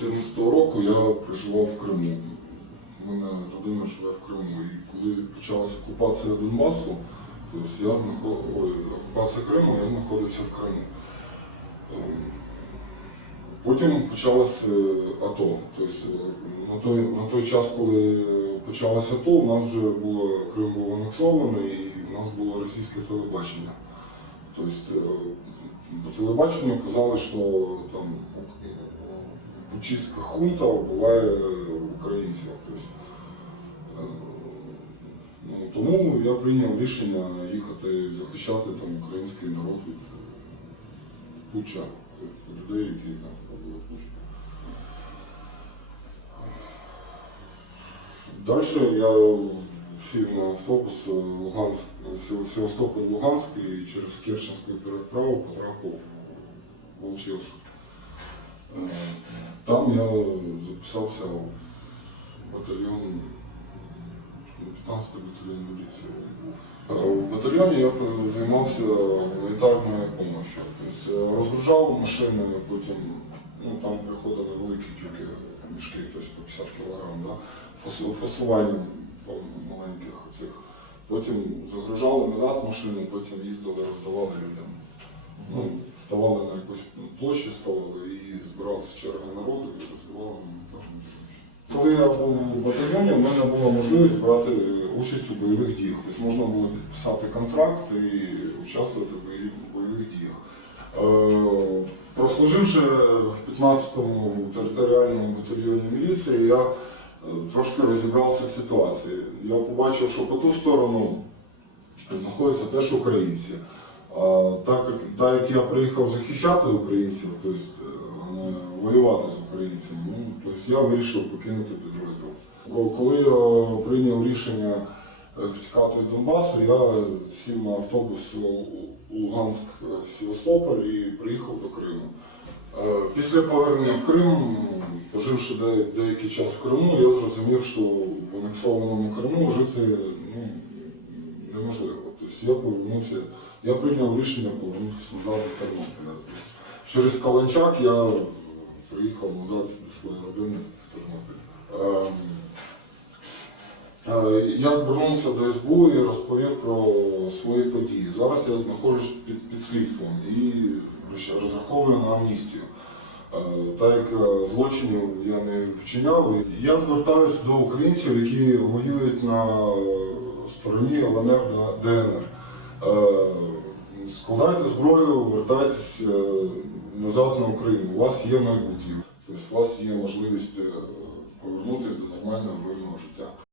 2014 року я проживав в Криму. У мене родина живе в Криму. І коли почалася окупація Донбасу, тобто я знаход... Ой, окупація Криму, я знаходився в Криму. Ем, Потім почалося АТО. Тобто е, на той, на той час, коли почалося АТО, у нас вже було Крим був анексований і у нас було російське телебачення. Тобто е, по телебаченню казали, що там е, хунта вбиває українців. Тобто, е, ну, тому я прийняв рішення їхати захищати там, український народ від е, від людей, які там робили пуч. Далі я сів на автобус е, Луганськ, Сев- Севастополь Луганськ і через Керченську переправу потрапив в Волчевськ. Е, Там я записався в батальйон 15 батальйон міліції. Е, В батальйоні я займався гуманітарною допомогою. Тобто розгружав машини, потім ну, там приходили великі тюки мішки, тобто по 50 кг, да? фасуванням маленьких цих. Потім загружали назад машини, потім їздили, роздавали людям. Ну, ставали на якусь площі, ставали збиралися черга народу і роздавали гуманітарну. Коли я був у батальйоні, у мене була можливість брати участь у бойових діях. Тобто можна було підписати контракт і участвувати в бойових- діях. Е, Прослуживши в 15-му територіальному батальйоні міліції, я е, трошки розібрався в ситуації. Я побачив, що по ту сторону знаходяться теж українці. Так, як- я приїхав захищати українців, тобто е, воювати з українцями, ну, тобто я вирішив покинути підрозділ. Коли я прийняв рішення е, втікати з Донбасу, я сів на автобус у Луганськ е, Севастополь і приїхав до Криму. Е, Після повернення в Крим, поживши деякий час в Криму, я зрозумів, що в анексованому Криму жити ну, неможливо. Тобто я повернувся, я прийняв рішення повернутися назад до Тернополя. Через Каланчак я приїхав назад до своєї родини в Тернопіль. Ем, е, Я звернувся до СБУ і розповів про свої події. Зараз я знаходжусь під, під слідством і розраховую на амністію. Е, Так як е, злочинів я не вчиняв, я звертаюся до українців, які воюють на стороні ЛНР та ДНР. Складайте зброю, вертайтесь е, назад на Україну. У вас є майбутнє. Тобто у вас є можливість е, повернутися до нормального мирного життя.